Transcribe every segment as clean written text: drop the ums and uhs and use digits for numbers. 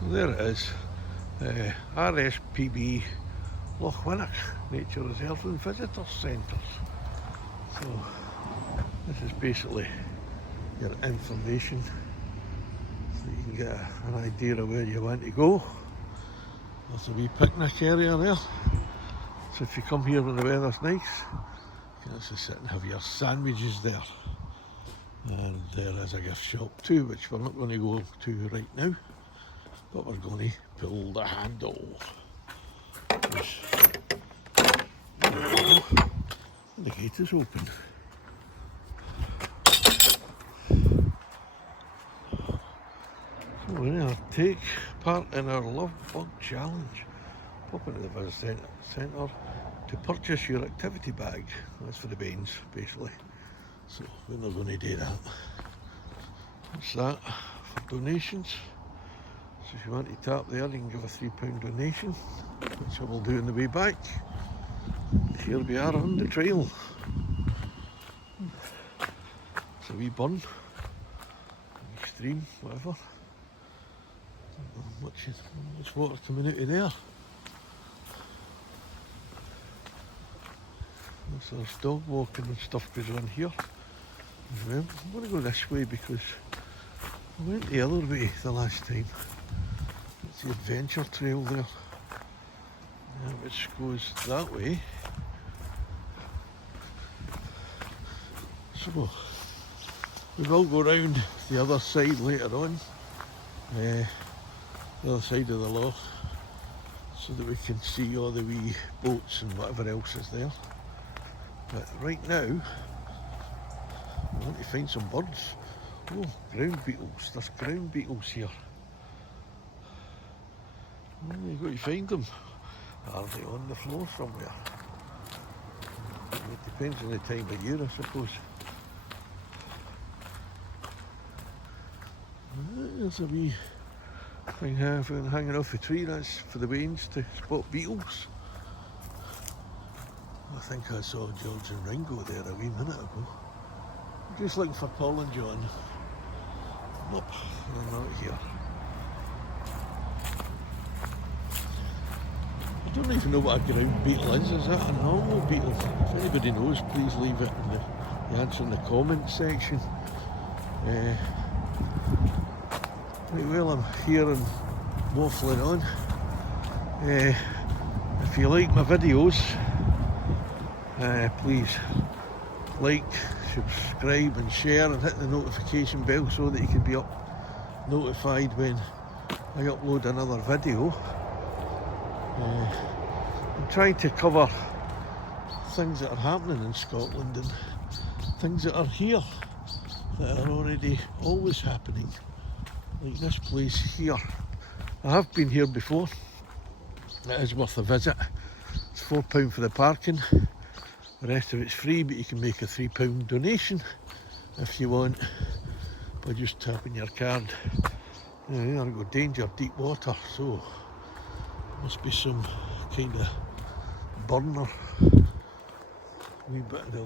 So there it is, RSPB Lochwinnoch Nature Reserve and Visitor Centres. So this is basically your information so you can get an idea of where you want to go. There's a wee picnic area there, so if you come here when the weather's nice, you can also sit and have your sandwiches there. And there is a gift shop too, which we're not going to go to right now, but we're going to pull the handle. And the gate is open. So we're going to take part in our Love Bug Challenge. Pop into the visitor centre to purchase your activity bag. That's for the bairns, basically. So we're not going to do that. That's that for donations. So if you want to tap there, you can give a £3 donation, which I will do on the way back. Here we are on the trail. It's a wee burn, extreme, whatever. Don't know much water coming out of there. There's dog walking and stuff goes on here. I'm going to go this way because I went the other way the last time. It's the adventure trail there, which goes that way. So we will go round the other side later on, the other side of the loch, so that we can see all the wee boats and whatever else is there. But right now, I want to find some birds. Oh, ground beetles. There's ground beetles here. Oh, you've got to find them. Are they on the floor somewhere? It depends on the time of year, I suppose. There's a wee thing hanging off a tree. That's for the bairns to spot beetles. I think I saw George and Ringo there a wee minute ago. I'm just looking for Paul and John. Nope, they're not here. I don't even know what a ground beetle is. Is that a normal beetle? If anybody knows, please leave it in the answer in the comments section. Right, well, I'm here and waffling on. If you like my videos, please like, subscribe and share and hit the notification bell so that you can be notified when I upload another video. I'm trying to cover things that are happening in Scotland and things that are here that are already always happening, like this place here. I have been here before. It is worth a visit. It's £4 for the parking. The rest of it's free, but you can make a £3 donation if you want by just tapping your card. There we go, danger, deep water, so must be some kind of burner. A wee bit of the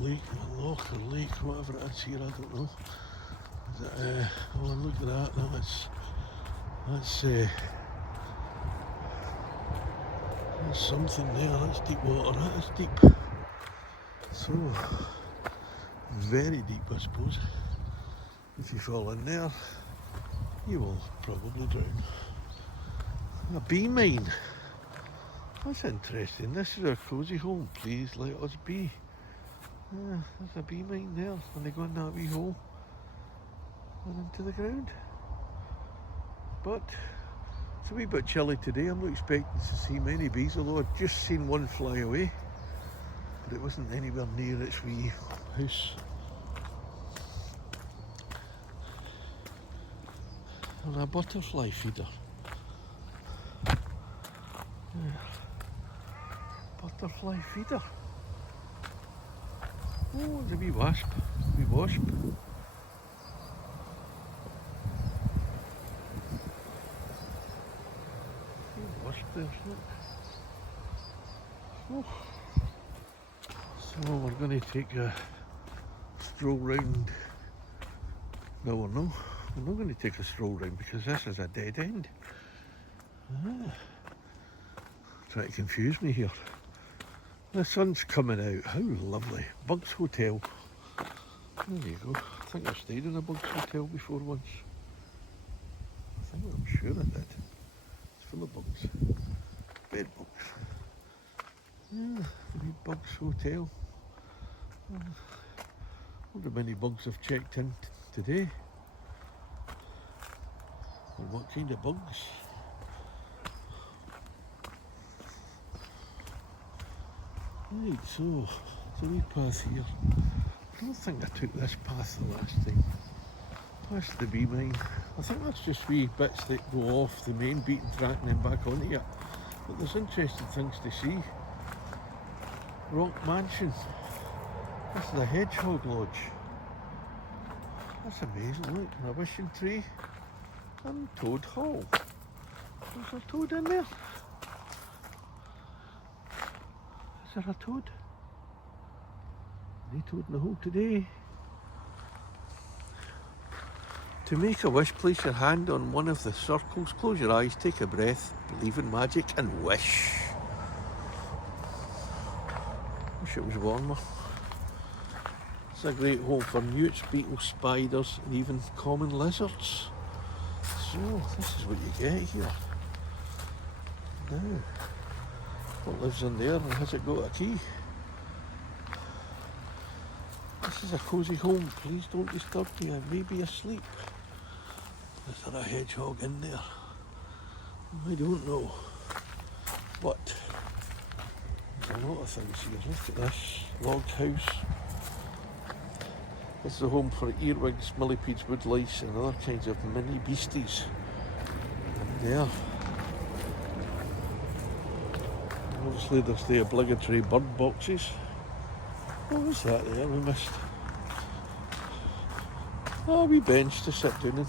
lake, loch or lake, whatever it is here, I don't know. Is it, oh, look at that, that's something there, that's deep water, that is deep. So, very deep, I suppose. If you fall in there, you will probably drown. A bee mine. That's interesting. This is our cosy home. Please let us be. Yeah, there's a bee mine there, and they go in that wee hole and into the ground. But it's a wee bit chilly today. I'm not expecting to see many bees, although I've just seen one fly away. But it wasn't anywhere near its wee house. And a butterfly feeder. Yeah. Butterfly feeder. Oh, there's a wee wasp. Wee wasp. Wee wasp there, look. Oh. So we're going to take a stroll round. No, we're not. I'm not going to take a stroll round because this is a dead end. Trying to confuse me here. The sun's coming out. How lovely. Bugs Hotel. There you go. I think I stayed in a Bugs Hotel before once. I'm sure I did. It's full of bugs. Bed bugs. Yeah, the wee Bugs Hotel. I wonder how many bugs have checked in today. And what kind of bugs? Right, so it's a wee path here. I don't think I took this path the last time. Past the bee mine. I think that's just wee bits that go off the main beaten track and then back onto it. But there's interesting things to see. Rock Mansion. This is the Hedgehog Lodge. That's amazing, look, and a wishing tree. And Toad Hall. There's a toad in there. Is there a toad? No toad in the hole today. To make a wish, place your hand on one of the circles, close your eyes, take a breath, believe in magic and wish. Wish it was warmer. It's a great home for newts, beetles, spiders and even common lizards. So this is what you get here. Now, what lives in there and has it got a key? This is a cosy home, please don't disturb me, I may be asleep. Is there a hedgehog in there? I don't know. But there's a lot of things here. Look at this log house. This is a home for earwigs, millipedes, woodlice and other kinds of mini beasties. And there. Obviously there's the obligatory bird boxes. What was that there we missed? Oh, a wee bench to sit down in.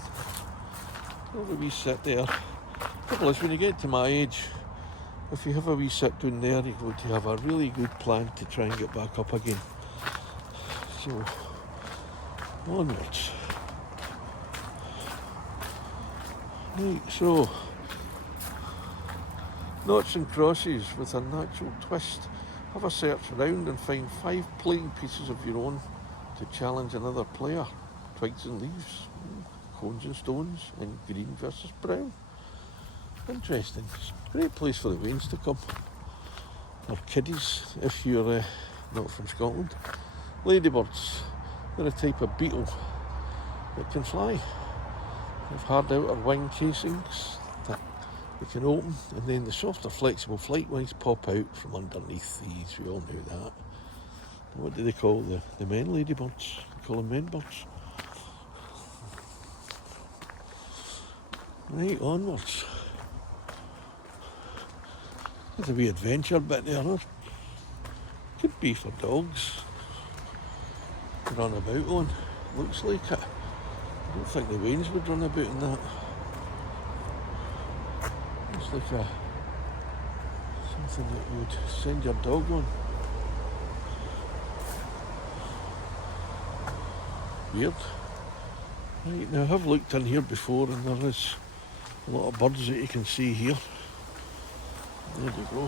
Have a wee sit there. Trouble is, when you get to my age, if you have a wee sit down there, you're going to have a really good plan to try and get back up again. So, onwards. Right, so, noughts and crosses with a natural twist. Have a search around and find 5 plain pieces of your own to challenge another player. Twigs and leaves, cones and stones, and green versus brown. Interesting. Great place for the Wains to come. Or kiddies, if you're not from Scotland. Ladybirds. They're a type of beetle that can fly. They have hard outer wing casings that they can open, and then the softer flexible flight wings pop out from underneath these. We all knew that. What do they call the men ladybirds? They call them men birds. Right, onwards. There's a wee adventure bit there. Could be for dogs to run about on. Looks like it. I don't think the Wains would run about in that. Looks like something that you would send your dog on. Weird. Right, now I have looked in here before and there is a lot of birds that you can see here. There we go.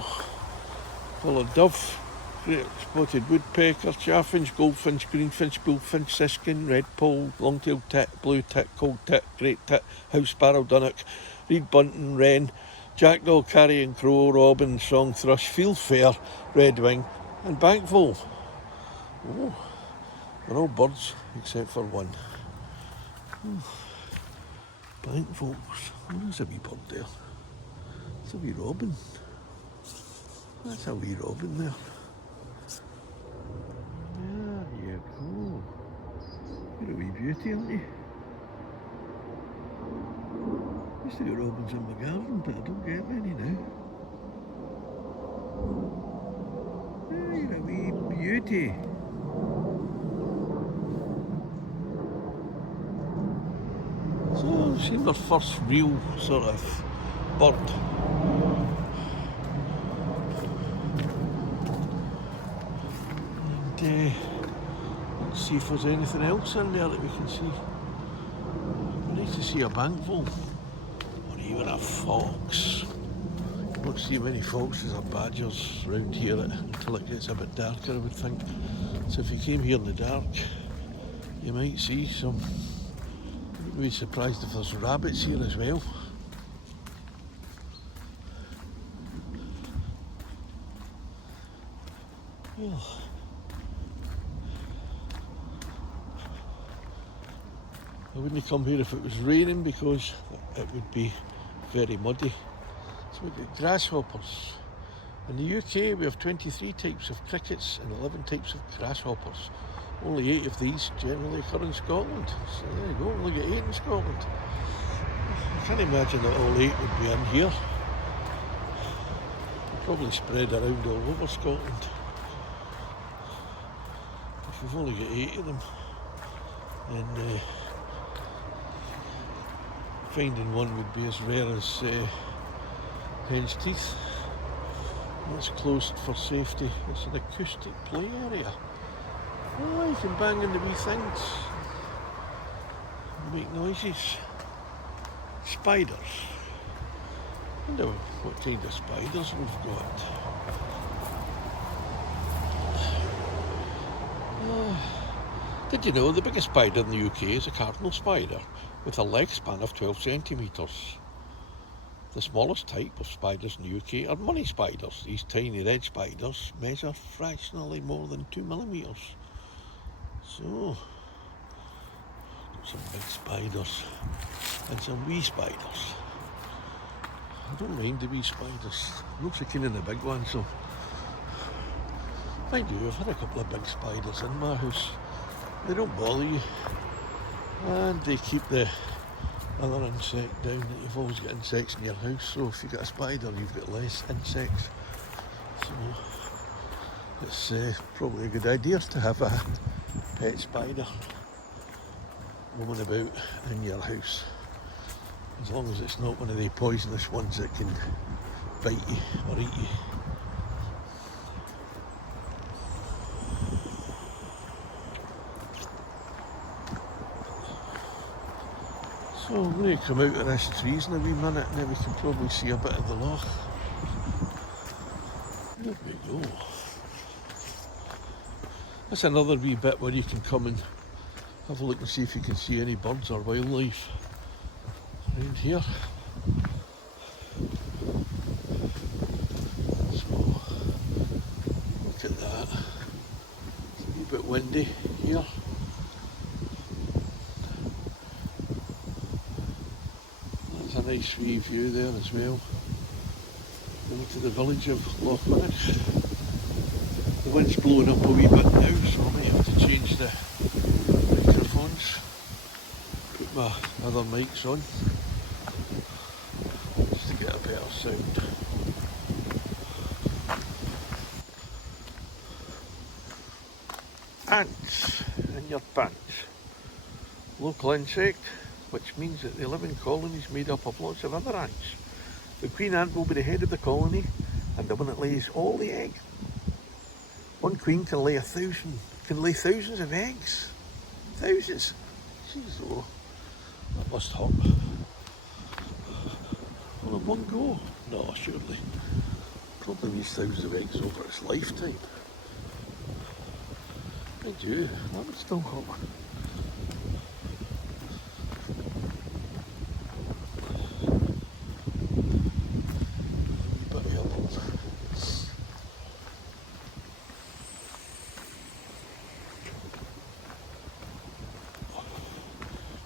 Full of dove, great spotted woodpecker, chaffinch, goldfinch, greenfinch, bullfinch, siskin, redpoll, long-tailed tit, blue tit, cold tit, great tit, house sparrow, dunnock, reed bunting, wren, jackdaw, carrion crow, robin, song thrush, field fare, redwing and bankvole. Oh, they're all birds except for one. Bankvoles. Oh, there's a wee bird there. It's a wee robin. That's a wee robin there. There you go. You're a wee beauty, aren't you? I used to get robins in my garden, but I don't get many now. Yeah, you're a wee beauty. So, I've seen our first real sort of bird. And let's see if there's anything else in there that we can see. Nice to see a bankful, or even a fox. You don't see many foxes or badgers around here until it gets a bit darker, I would think. So if you came here in the dark, you might see some. I wouldn't be surprised if there's rabbits here as well. Oh. I wouldn't come here if it was raining because it would be very muddy. So we've got grasshoppers. In the UK we have 23 types of crickets and 11 types of grasshoppers. Only 8 of these generally occur in Scotland. So there you go, only got 8 in Scotland. I can't imagine that all 8 would be in here. They're probably spread around all over Scotland. If you've only got 8 of them, then finding one would be as rare as hen's teeth. It's closed for safety. It's an acoustic play area. Oh, you can bang in the wee things and make noises. Spiders. I wonder what kind of spiders we've got. Did you know the biggest spider in the UK is a cardinal spider with a leg span of 12 centimetres? The smallest type of spiders in the UK are money spiders. These tiny red spiders measure fractionally more than 2 millimetres. So, got some big spiders and some wee spiders. I don't mind the wee spiders. I'm not so keen on the big ones, so mind you, I've had a couple of big spiders in my house. They don't bother you, and they keep the other insect down. That you've always got insects in your house, so if you've got a spider you've got less insects. So it's probably a good idea to have a pet spider roaming about in your house, as long as it's not one of the poisonous ones that can bite you or eat you. So I'm going to come out of this trees in a wee minute and then we can probably see a bit of the loch. There we go. That's another wee bit where you can come and have a look and see if you can see any birds or wildlife around here. So, look at that. It's a wee bit windy here. That's a nice wee view there as well. Into the village of Lochwinnoch. The wind's blowing up a wee bit now, so I may have to change the microphones, put my other mics on, just to get a better sound. Ants in your pants. Local insect, which means that they live in colonies made up of lots of other ants. The queen ant will be the head of the colony and the one that lays all the eggs. One queen can lay thousands of eggs. Thousands. Jeez, oh, that must hurt. All in one go? No, surely. Probably needs thousands of eggs over its lifetime. I do. That would still hurt.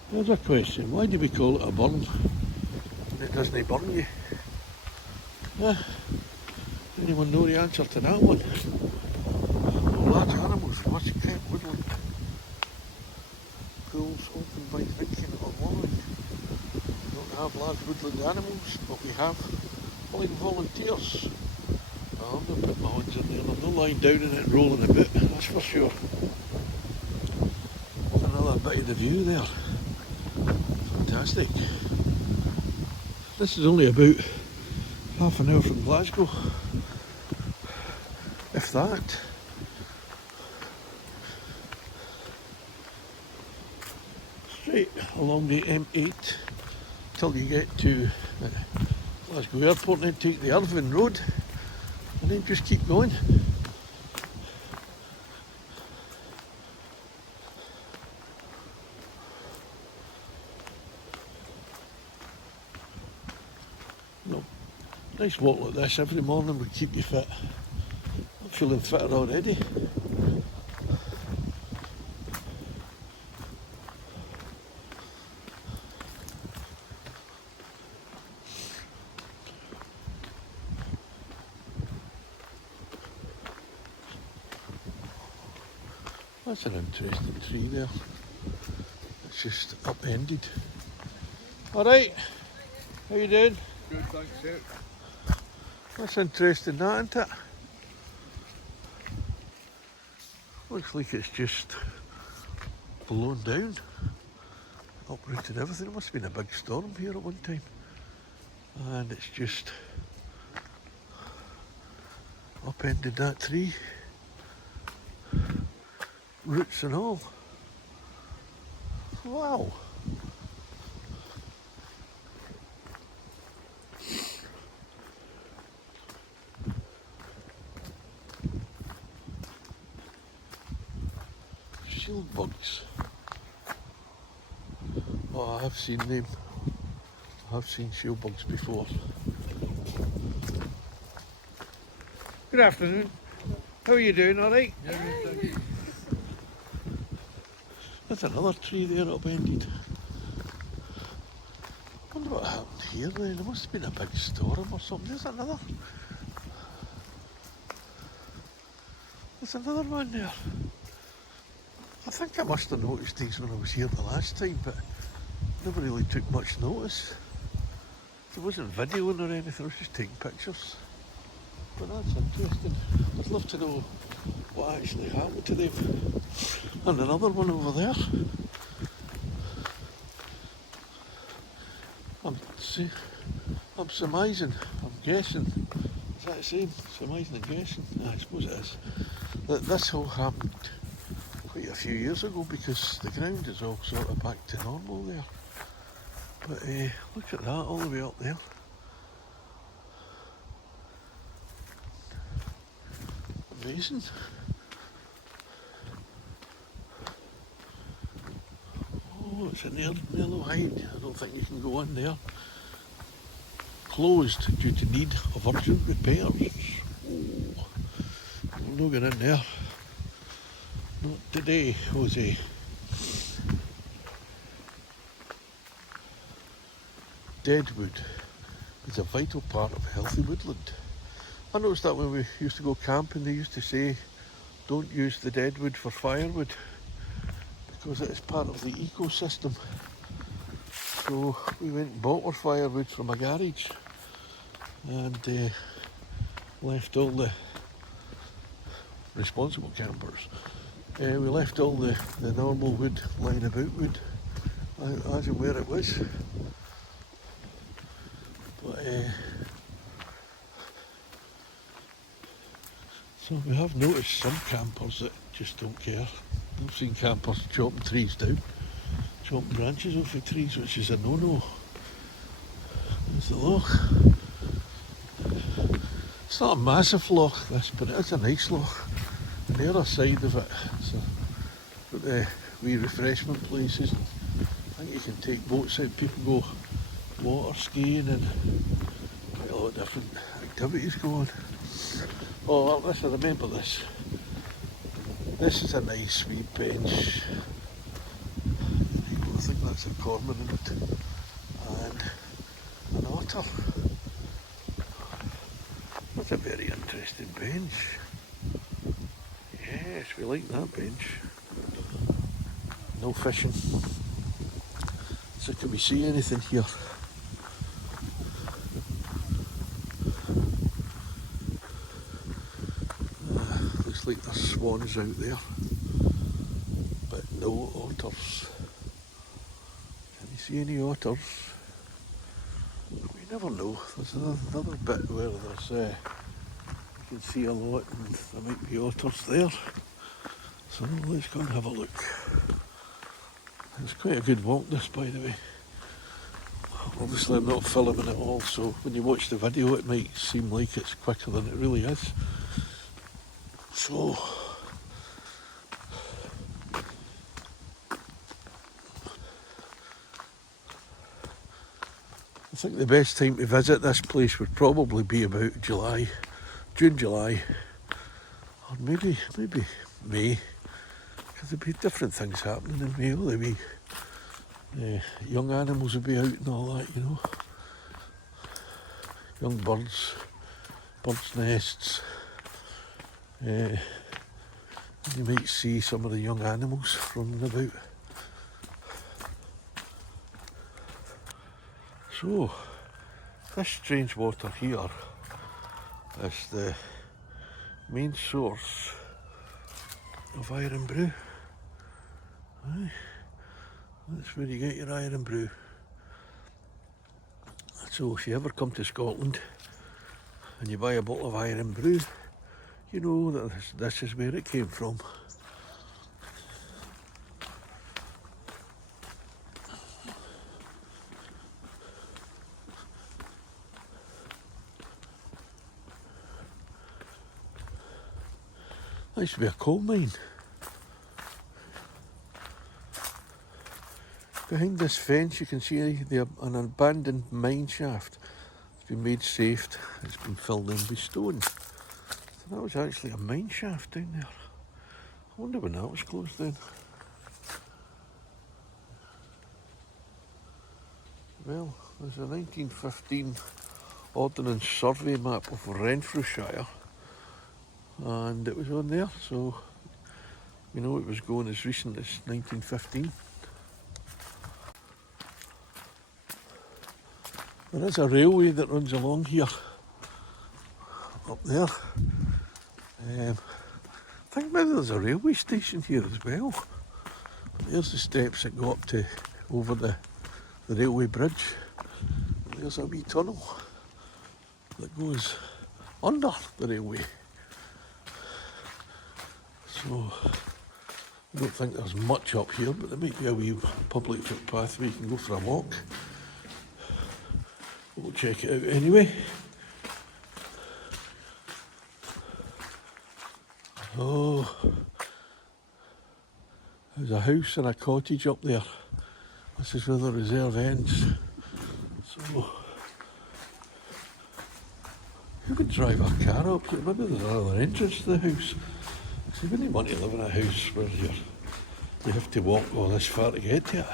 There's a question, why do we call it a burn when it doesn't burn you? Anyone know the answer to that one? Large animals must be kept woodland. Pools open by drinking or wallowing. We don't have large woodland animals, but we have willing volunteers. I'm going to put my hands in there, I'm not lying down in it and rolling a bit, that's for sure. Another bit of the view there. Fantastic. This is only about half an hour from Glasgow, if that. Straight along the M8 till you get to Glasgow Airport, and then take the Irvine Road and then just keep going. No, nice walk like this every morning would keep you fit. I'm feeling fitter already. That's an interesting tree there. It's just upended. Alright, how you doing? Good, thanks, sir. That's interesting, that, isn't it? Looks like it's just blown down, uprooted everything. It must have been a big storm here at one time. And it's just upended that tree. Roots and all. Wow. Shield bugs. Oh, I have seen them. I have seen shield bugs before. Good afternoon. How are you doing? All right? Yeah, good, thank you. There's another tree there upended. I wonder what happened here then. There must have been a big storm or something. There's another one there. I think I must have noticed these when I was here the last time, but never really took much notice. There wasn't videoing or anything, I was just taking pictures. But that's interesting. I'd love to know what actually happened to them. And another one over there. I'm surmising, I'm guessing. Is that the same? Surmising and guessing? I suppose it is. That this all happened quite a few years ago because the ground is all sort of back to normal there. But look at that, all the way up there. Amazing. Oh, it's an narrow height. I don't think you can go in there. Closed due to need of urgent repairs. Oh, I'm not going in there. Not today, Jose. Deadwood is a vital part of a healthy woodland. I noticed that when we used to go camping, they used to say, don't use the deadwood for firewood because it is part of the ecosystem. So we went and bought our firewood from a garage and left all the responsible campers. We left all the normal wood lying about wood as and where it was. But so we have noticed some campers that just don't care. I've seen campers chopping trees down, chopping branches off the trees, which is a no-no. There's the loch. It's not a massive loch, this, but it is a nice loch. On the other side of it, it's got the wee refreshment places. I think you can take boats in. People go water skiing and quite a lot of different activities going. Oh, well, this, I remember this. This is a nice wee bench. I think that's a cormorant and an otter. That's a very interesting bench. Yes, we like that bench. No fishing. So can we see anything here? Looks like there's swans out there, but no otters. Can you see any otters? We never know. There's another bit where there's you can see a lot and there might be otters there. So let's go and have a look. It's quite a good walk this, by the way. Obviously I'm not filming it all, so when you watch the video it might seem like it's quicker than it really is. So I think the best time to visit this place would probably be about July, June, July, or maybe May, because there'd be different things happening in May. All the wee young animals would be out and all that, you know. Young birds, birds' nests. You might see some of the young animals running about. So, this strange water here is the main source of iron brew. Aye. That's where you get your iron brew. So if you ever come to Scotland and you buy a bottle of iron brew, you know that this is where it came from. That used to be a coal mine. Behind this fence you can see an abandoned mine shaft. It's been made safe, it's been filled in with stone. So that was actually a mine shaft down there. I wonder when that was closed down. Well, there's a 1915 Ordnance Survey map of Renfrewshire, and it was on there, so you know it was going as recent as 1915. There is a railway that runs along here, up there. I think maybe there's a railway station here as well. But there's the steps that go up to over the railway bridge. And there's a wee tunnel that goes under the railway. So I don't think there's much up here, but there might be a wee public footpath where you can go for a walk. We'll check it out anyway. Oh, there's a house and a cottage up there. This is where the reserve ends. So, who would drive a car up? Maybe there's another entrance to the house. So you wouldn't want to live in a house where you have to walk all this far to get to it.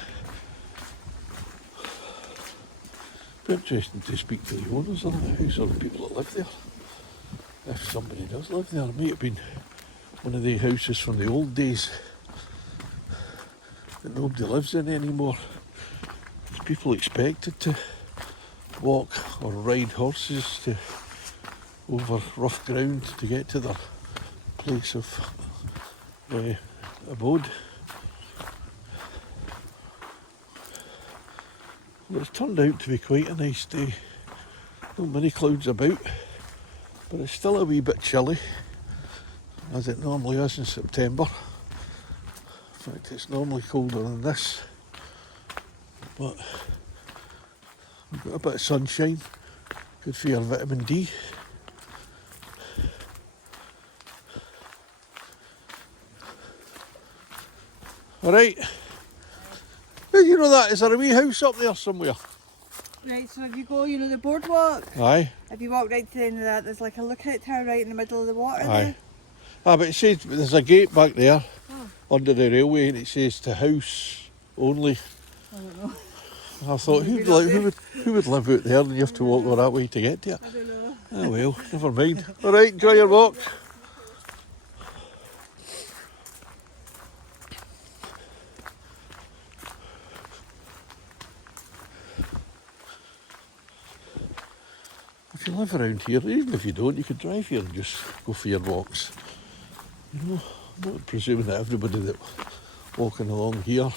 Be interesting to speak to the owners of the house or the people that live there. If somebody does live there, it might have been one of the houses from the old days that nobody lives in anymore. People expected to walk or ride horses over rough ground to get to their place of abode. Well, it's turned out to be quite a nice day. Not many clouds about, but it's still a wee bit chilly, as it normally is in September. In fact, it's normally colder than this, but we've got a bit of sunshine, good for your vitamin D. Alright, well, you know that, is there a wee house up there somewhere? Right, so if you go, you know the boardwalk? Aye. If you walk right to the end of that, there's like a lookout tower right in the middle of the water Aye. there. Ah, but it says there's a gate back there Oh. under the railway and it says to house only. I don't know. I thought, who would live out there and you have to walk all that way to get to it? I don't know. Oh well, never mind. Alright, enjoy your walk. If you live around here, even if you don't, you could drive here and just go for your walks. You know, I'm not presuming that everybody that walking along here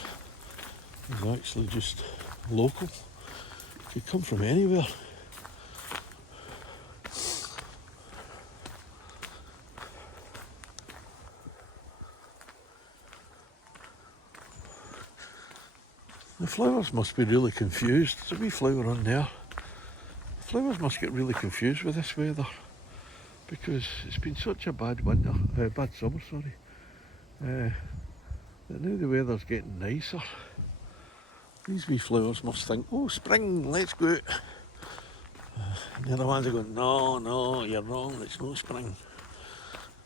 is actually just local. You could come from anywhere. The flowers must be really confused. There's a wee flower on there. The flowers must get really confused with this weather because it's been such a bad winter, bad summer, sorry. That now the weather's getting nicer. These wee flowers must think, oh, spring, let's go out. And the other ones are going, no, no, you're wrong, it's no spring.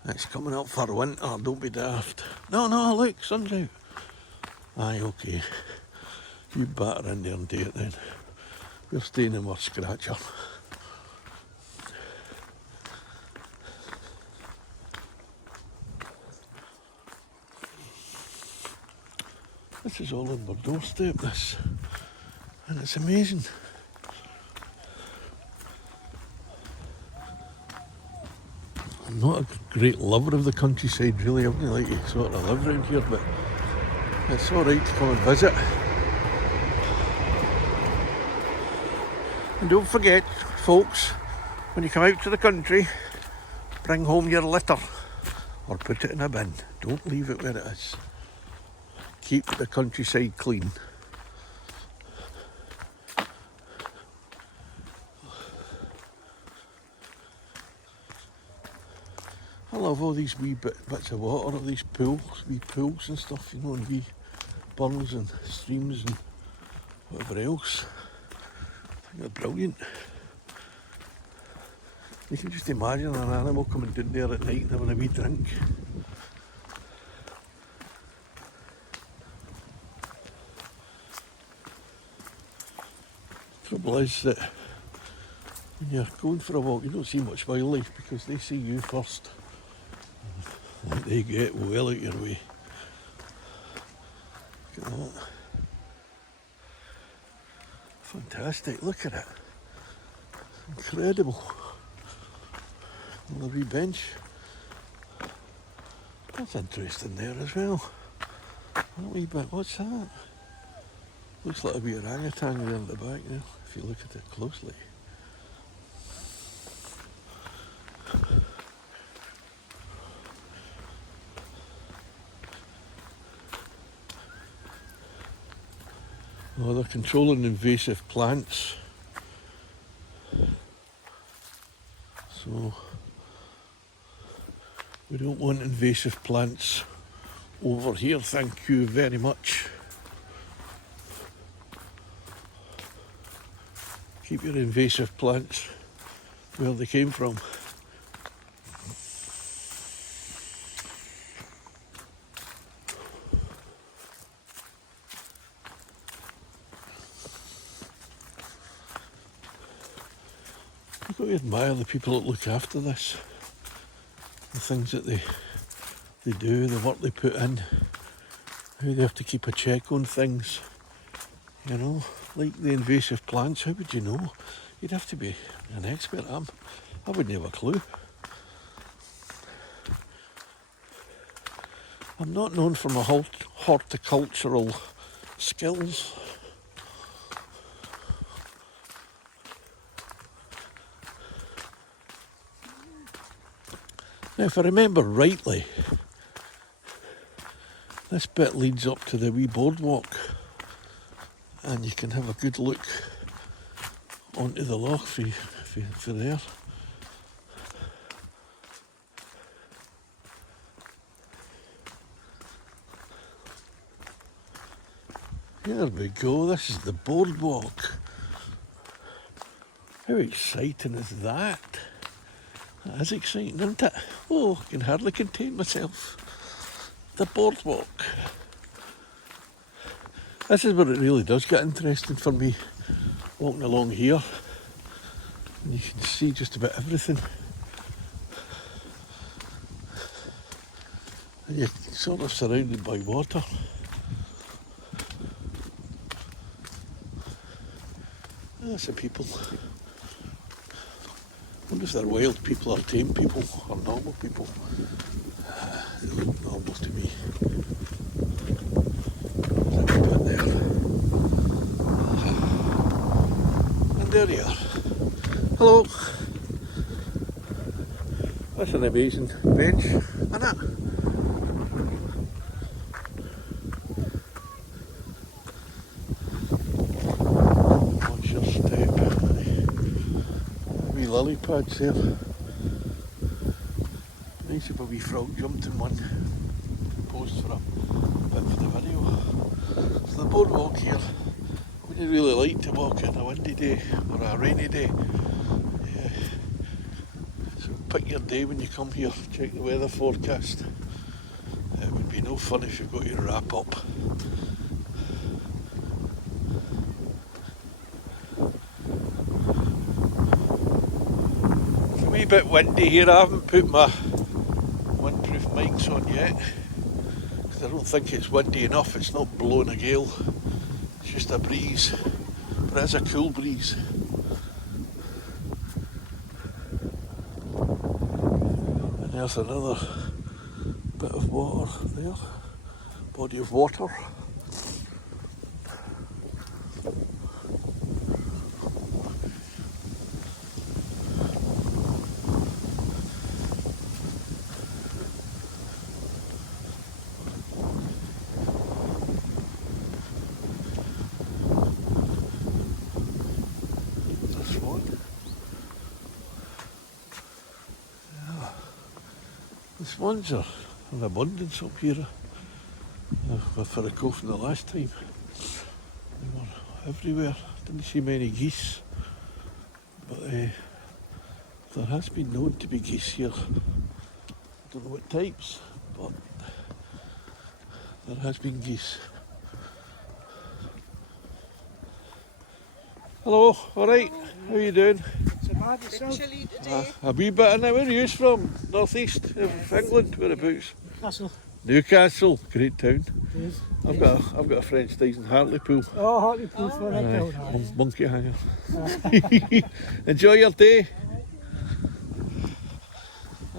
It's coming up for winter, don't be daft. No, no, look, sun's out. Aye, okay. You batter in there and do it then. We're staying in our scratcher. This is all on our doorstep, this. And it's amazing. I'm not a great lover of the countryside, really. I wouldn't like to sort of live around here, but it's alright to come and visit. And don't forget, folks, when you come out to the country, bring home your litter or put it in a bin. Don't leave it where it is. Keep the countryside clean. I love all these wee bits of water, all these wee pools and stuff, you know, and wee burns and streams and whatever else. I think they're brilliant. You can just imagine an animal coming down there at night and having a wee drink. The trouble is that when you're going for a walk, you don't see much wildlife because they see you first. They get well out your way. Look at that. Fantastic, look at it. Incredible. Another wee bench. That's interesting there as well. A wee bit, what's that? Looks like a wee orangutan there in the back there, if you look at it closely. Oh, they're controlling invasive plants. So we don't want invasive plants over here, thank you very much. Keep your invasive plants where they came from. You've got to admire the people that look after this. The things that they do, the work they put in, how they have to keep a check on things. You know, like the invasive plants, how would you know? You'd have to be an expert. I wouldn't have a clue. I'm not known for my horticultural skills. Now, if I remember rightly, this bit leads up to the wee boardwalk and you can have a good look onto the loch for there. There we go, this is the boardwalk. How exciting is that? That is exciting, isn't it? Oh, I can hardly contain myself. The boardwalk. This is where it really does get interesting for me, walking along here. And you can see just about everything. And you're sort of surrounded by water. That's the people. I wonder if they're wild people or tame people or normal people. They look normal to me. There's a bit there. And there you are. Hello. That's an amazing bench, isn't it? lily pads there. Nice if a wee frog jumped in one. Post for a bit for the video. So the boardwalk here, I wouldn't really like to walk on a windy day or a rainy day. Yeah. So pick your day when you come here, check the weather forecast. It would be no fun if you've got your wrap up. It's a wee bit windy here. I haven't put my windproof mics on yet because I don't think it's windy enough. It's not blowing a gale, it's just a breeze, but it's a cool breeze. And there's another bit of water there, body of water. The swans are in abundance up here. For the coast the last time, they were everywhere. Didn't see many geese, but there has been known to be geese here. I don't know what types, but there has been geese. Hello, alright, how are you doing? Chilly today. A wee bit in it. Where are you from? North east of England, whereabouts? Newcastle. Newcastle, great town. Yes. I've got a friend stays in Hartlepool. Oh, Hartlepool's for that down. Monkey hanger. Enjoy your day.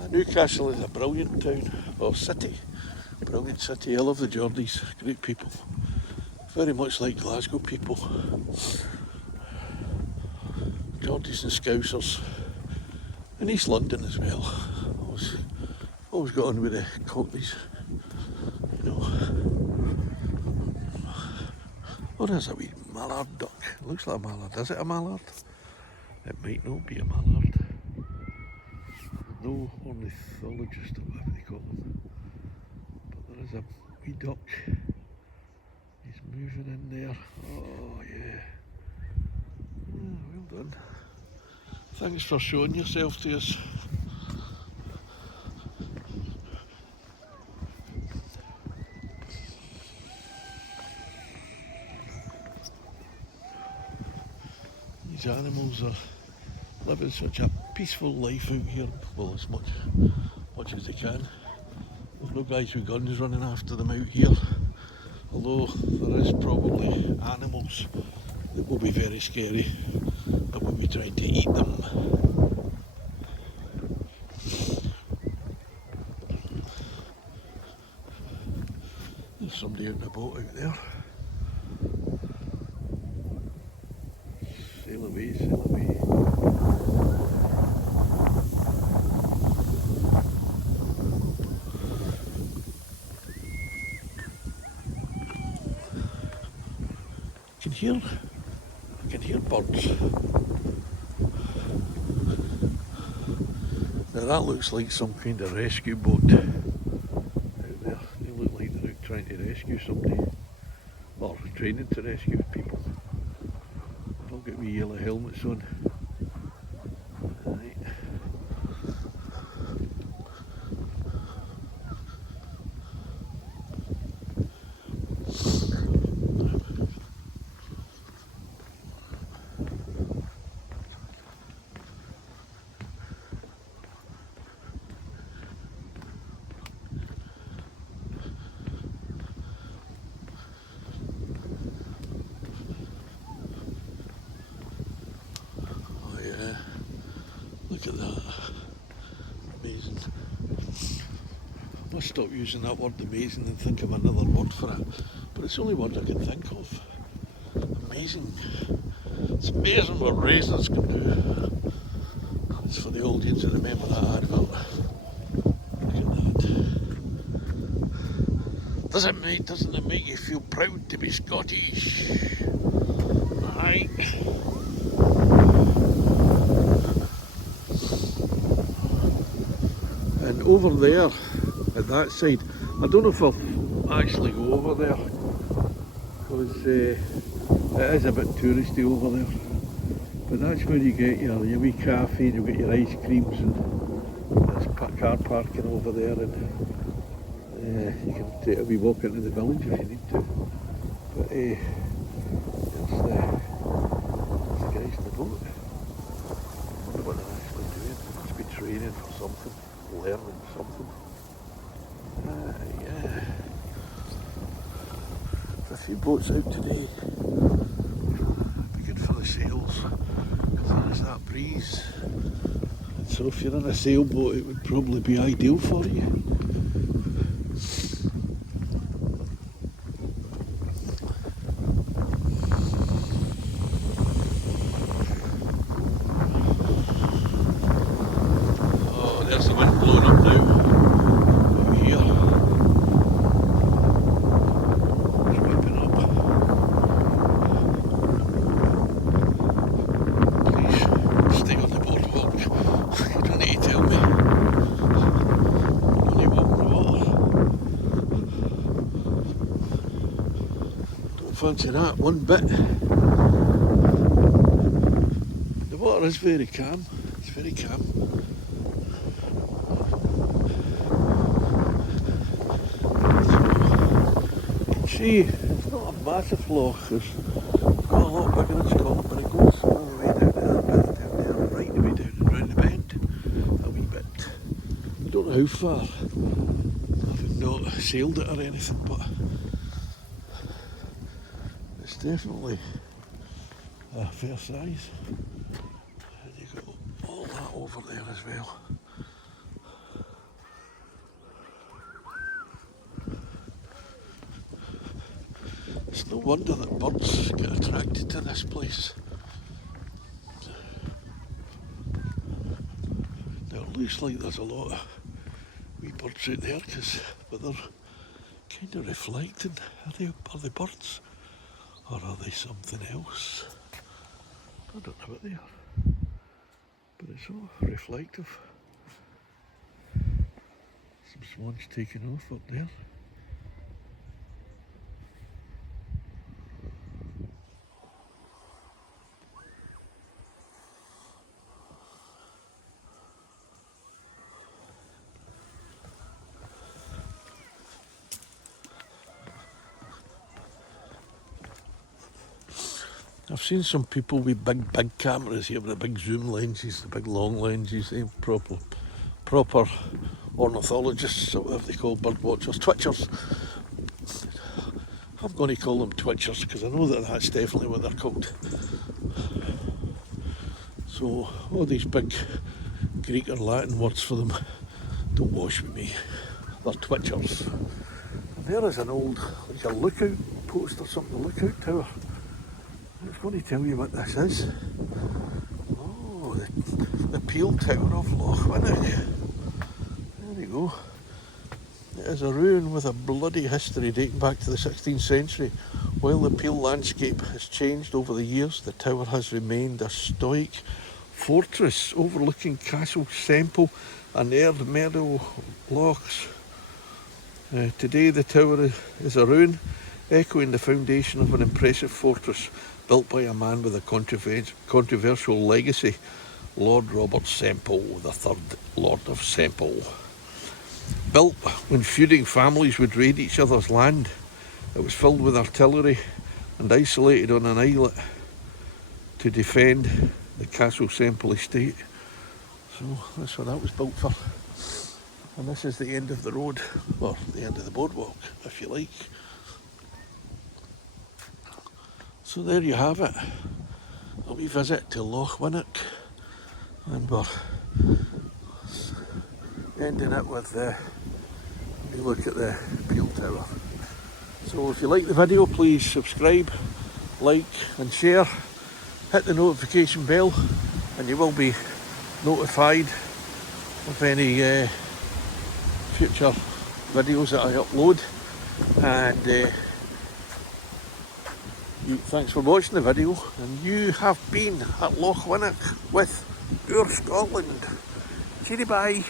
Newcastle is a brilliant town, or city. Brilliant city. I love the Geordies, great people. Very much like Glasgow people. Geordies and Scousers. And East London as well. Always got on with the Cockneys. You know. Oh, there's a wee mallard duck. It looks like a mallard. Is it a mallard? It might not be a mallard. No ornithologist or whatever they call them. But there is a wee duck. He's moving in there. Oh yeah. Well done. Thanks for showing yourself to us. These animals are living such a peaceful life out here, well, as much as they can. There's no guys with guns running after them out here, although there is probably animals that will be very scary and will be trying to eat them. There's somebody out in the boat out there. Sail away, sail away. I can hear birds. Now that looks like some kind of rescue boat out there. They look like they're out trying to rescue somebody, or training to rescue people. They've all got wee yellow helmets on. Right. Look at that. Amazing. I must stop using that word amazing and think of another word for it. But it's the only word I can think of. Amazing. It's amazing what raisins can do. It's for the audience to remember that advert. Look at that. Doesn't it make you feel proud to be Scottish? Aye. then over there at that side, I don't know if I'll actually go over there because it is a bit touristy over there. But that's where you get your wee cafe and you get your ice creams, and there's car parking over there, and you can take a wee walk into the village if you need to. But there's the guys in the boat. I wonder what they're actually doing. They must be training for something, learning something. Yeah. There's a few boats out today. Be good for the sails, because there's that breeze. And so if you're in a sailboat, it would probably be ideal for you. Oh, there's the wind blowing up now. Out here. It's whipping up. Please stay on the boardwalk. You don't need to tell me. Only walk on the water. Don't fancy that one bit. The water is very calm. It's very calm. See, it's not a massive loch. It's got a lot bigger in Scotland, but it goes all the way down there, a bit down there, right the way down and round the bend, a wee bit. I don't know how far. I've not sailed it or anything, but it's definitely a fair size. And you got all that over there as well. It's no wonder that birds get attracted to this place. Now it looks like there's a lot of wee birds out there, but they're kind of reflecting. Are they birds? Or are they something else? I don't know what they are. But it's all reflective. Some swans taking off up there. I've seen some people with big cameras here with the big zoom lenses, the big long lenses, they're proper ornithologists, or whatever they call bird watchers, twitchers. I'm going to call them twitchers because I know that that's definitely what they're called. So all these big Greek or Latin words for them, don't wash with me, they're twitchers. And there is an old, like a lookout post or something, a lookout tower. I was going to tell you what this is. Oh, the peel tower of Lochwinnoch. There you go. It is a ruin with a bloody history dating back to the 16th century. While the peel landscape has changed over the years, the tower has remained a stoic fortress overlooking Castle Semple and Erd Meadow Lochs. Today the tower is a ruin, echoing the foundation of an impressive fortress built by a man with a controversial legacy, Lord Robert Semple, the third Lord of Semple. Built when feuding families would raid each other's land, it was filled with artillery and isolated on an islet to defend the Castle Semple estate. So that's what that was built for. And this is the end of the road, or the end of the boardwalk, if you like. So there you have it, a wee visit to Lochwinnoch, and we're ending it with a look at the peel tower. So if you like the video, please subscribe, like and share, hit the notification bell and you will be notified of any future videos that I upload. And thanks for watching the video, and you have been at Lochwinnoch with Our Scotland. Cheery bye.